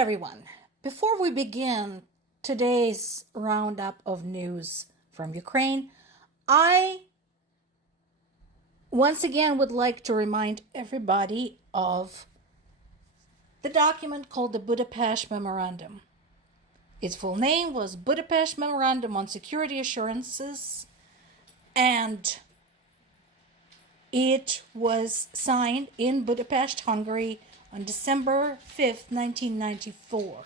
everyone. Before we begin today's roundup of news from Ukraine, I once again would like to remind everybody of the document called the Budapest Memorandum. Its full name was Budapest Memorandum on Security Assurances, and it was signed in Budapest, Hungary on December 5th, 1994.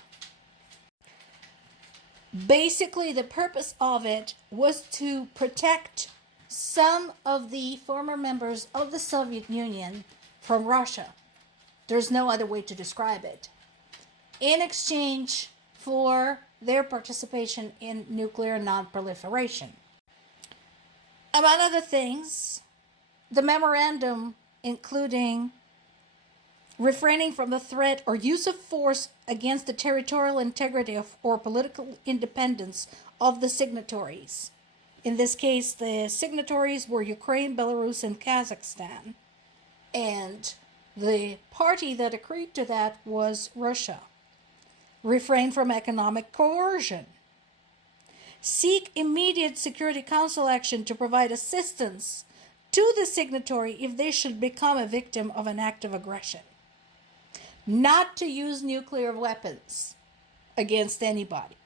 Basically, the purpose of it was to protect some of the former members of the Soviet Union from Russia. There's no other way to describe it. In exchange for their participation in nuclear non-proliferation. Among other things, the memorandum including refraining from the threat or use of force against the territorial integrity or political independence of the signatories. In this case, the signatories were Ukraine, Belarus, and Kazakhstan. And the party that agreed to that was Russia. Refrain from economic coercion. Seek immediate Security Council action to provide assistance to the signatory if they should become a victim of an act of aggression. Not to use nuclear weapons against anybody.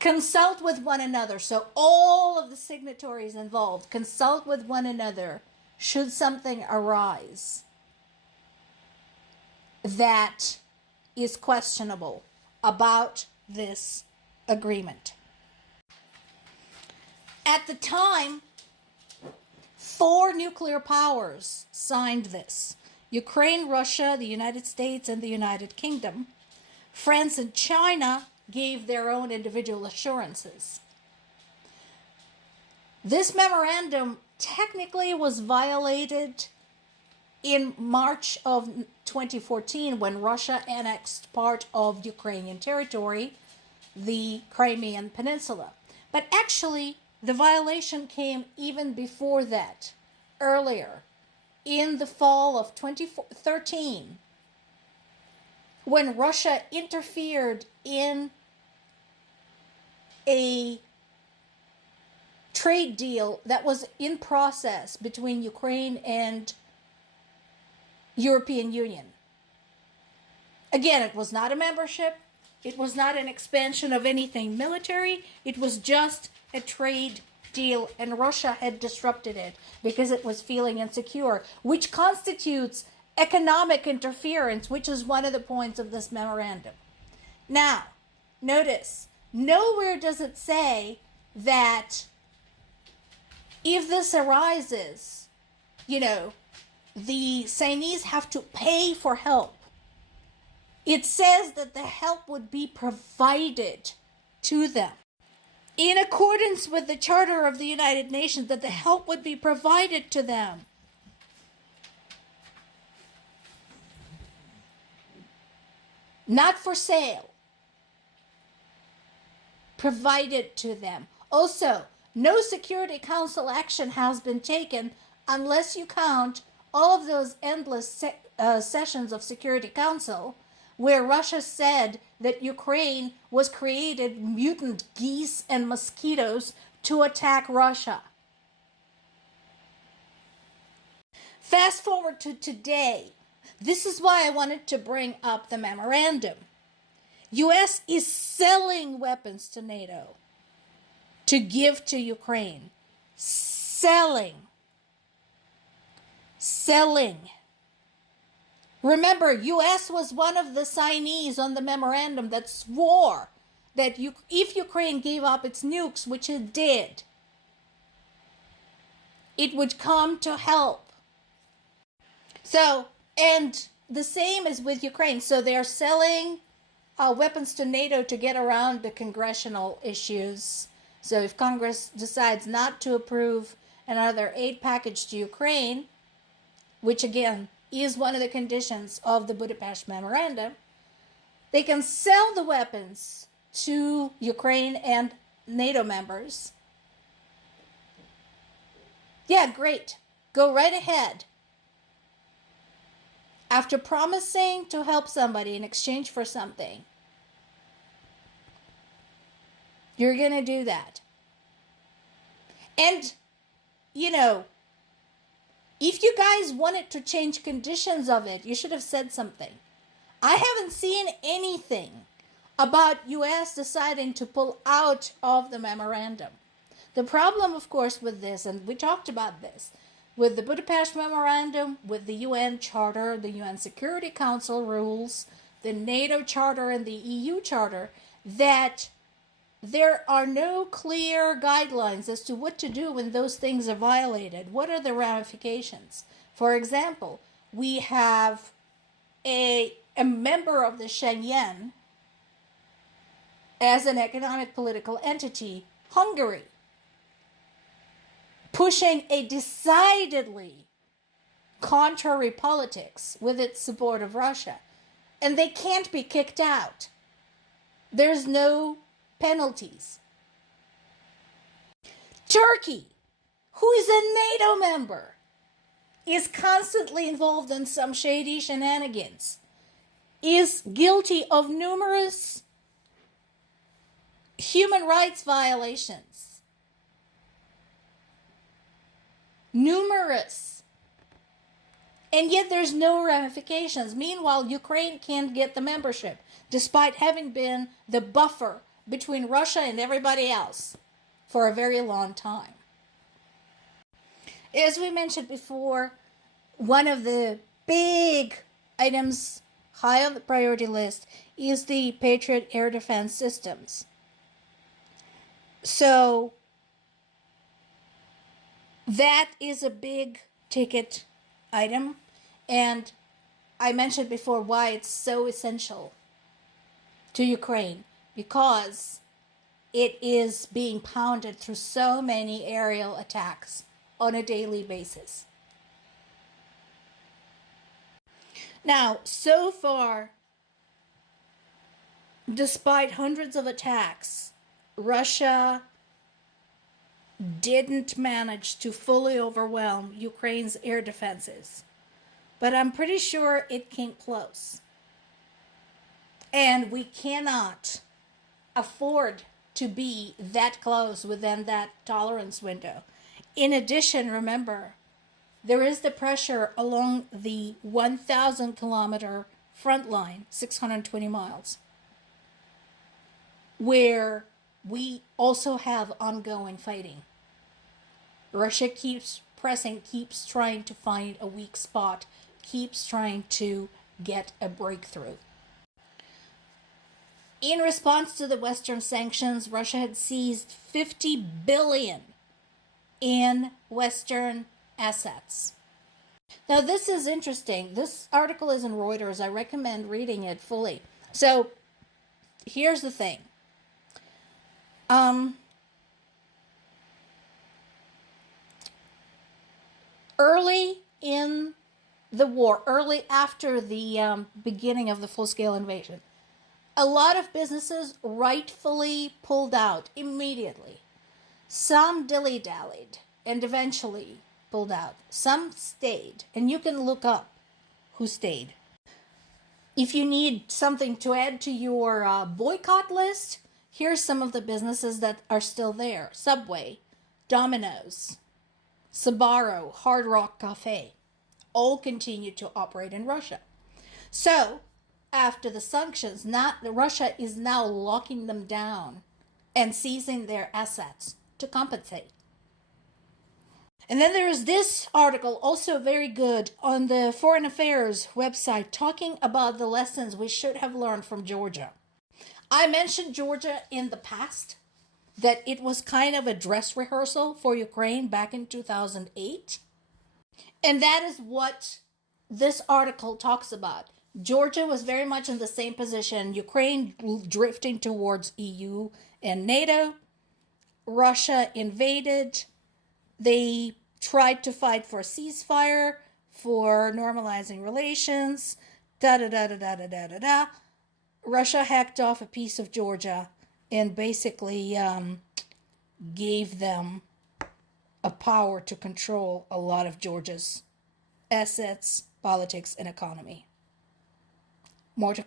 Consult with one another. So all of the signatories involved consult with one another should something arise that is questionable about this agreement. At the time, 4 nuclear powers signed this. Ukraine, Russia, the United States, and the United Kingdom. France and China gave their own individual assurances. This memorandum technically was violated in March of 2014 when Russia annexed part of Ukrainian territory, the Crimean Peninsula. But actually, the violation came even before that, earlier, in the fall of 2013, when Russia interfered in a trade deal that was in process between Ukraine and European Union. Again, it was not a membership. It was not an expansion of anything military. It was just a trade deal, and Russia had disrupted it because it was feeling insecure, which constitutes economic interference, which is one of the points of this memorandum. Now, notice, nowhere does it say that if this arises, the signees have to pay for help. It says that the help would be provided to them in accordance with the Charter of the United Nations, that the help would be provided to them. Not for sale. Provided to them. Also, no Security Council action has been taken unless you count all of those endless sessions of Security Council where Russia said that Ukraine was created mutant geese and mosquitoes to attack Russia. Fast forward to today. This is why I wanted to bring up the memorandum. U.S. is selling weapons to NATO to give to Ukraine. Selling. Remember, U.S. was one of the signees on the memorandum that swore that if Ukraine gave up its nukes, which it did, it would come to help. So, and the same is with Ukraine. So they're selling weapons to NATO to get around the congressional issues. So if Congress decides not to approve another aid package to Ukraine, which again is one of the conditions of the Budapest Memorandum, they can sell the weapons to Ukraine and NATO members. Yeah, great. Go right ahead. After promising to help somebody in exchange for something, you're going to do that. And, you know, if you guys wanted to change conditions of it, you should have said something. I haven't seen anything about US deciding to pull out of the memorandum. The problem, of course, with this, and we talked about this, with the Budapest memorandum, with the UN Charter, the UN Security Council rules, the NATO Charter, and the EU Charter, that there are no clear guidelines as to what to do when those things are violated. What are the ramifications? For example, we have a member of the Schengen as an economic political entity, Hungary, pushing a decidedly contrary politics with its support of Russia. And they can't be kicked out. There's no penalties. Turkey, who is a NATO member, is constantly involved in some shady shenanigans, is guilty of numerous human rights violations. Numerous. And yet there's no ramifications. Meanwhile, Ukraine can't get the membership, despite having been the buffer between Russia and everybody else for a very long time. As we mentioned before, one of the big items high on the priority list is the Patriot air defense systems. So that is a big ticket item, and I mentioned before why it's so essential to Ukraine, because it is being pounded through so many aerial attacks on a daily basis. Now, so far, despite hundreds of attacks, Russia didn't manage to fully overwhelm Ukraine's air defenses. But I'm pretty sure it came close. And we cannot afford to be that close within that tolerance window. In addition, remember, there is the pressure along the 1,000 kilometer front line, 620 miles, where we also have ongoing fighting. Russia keeps pressing, keeps trying to find a weak spot, keeps trying to get a breakthrough. In response to the Western sanctions, Russia had seized 50 billion in Western assets. Now, this is interesting. This article is in Reuters. I recommend reading it fully. So, here's the thing. Early in the war, early after the beginning of the full-scale invasion, a lot of businesses rightfully pulled out immediately. Some dilly-dallied and eventually pulled out. Some stayed, and you can look up who stayed. If you need something to add to your boycott list, here's some of the businesses that are still there. Subway, Domino's, Sbarro, Hard Rock Cafe, all continue to operate in Russia. So, after the sanctions, Russia is now locking them down and seizing their assets to compensate. And then there is this article, also very good, on the Foreign Affairs website, talking about the lessons we should have learned from Georgia. I mentioned Georgia in the past, that it was kind of a dress rehearsal for Ukraine back in 2008. And that is what this article talks about. Georgia was very much in the same position. Ukraine drifting towards EU and NATO. Russia invaded. They tried to fight for a ceasefire, for normalizing relations. Russia hacked off a piece of Georgia and basically gave them a power to control a lot of Georgia's assets, politics, and economy. More to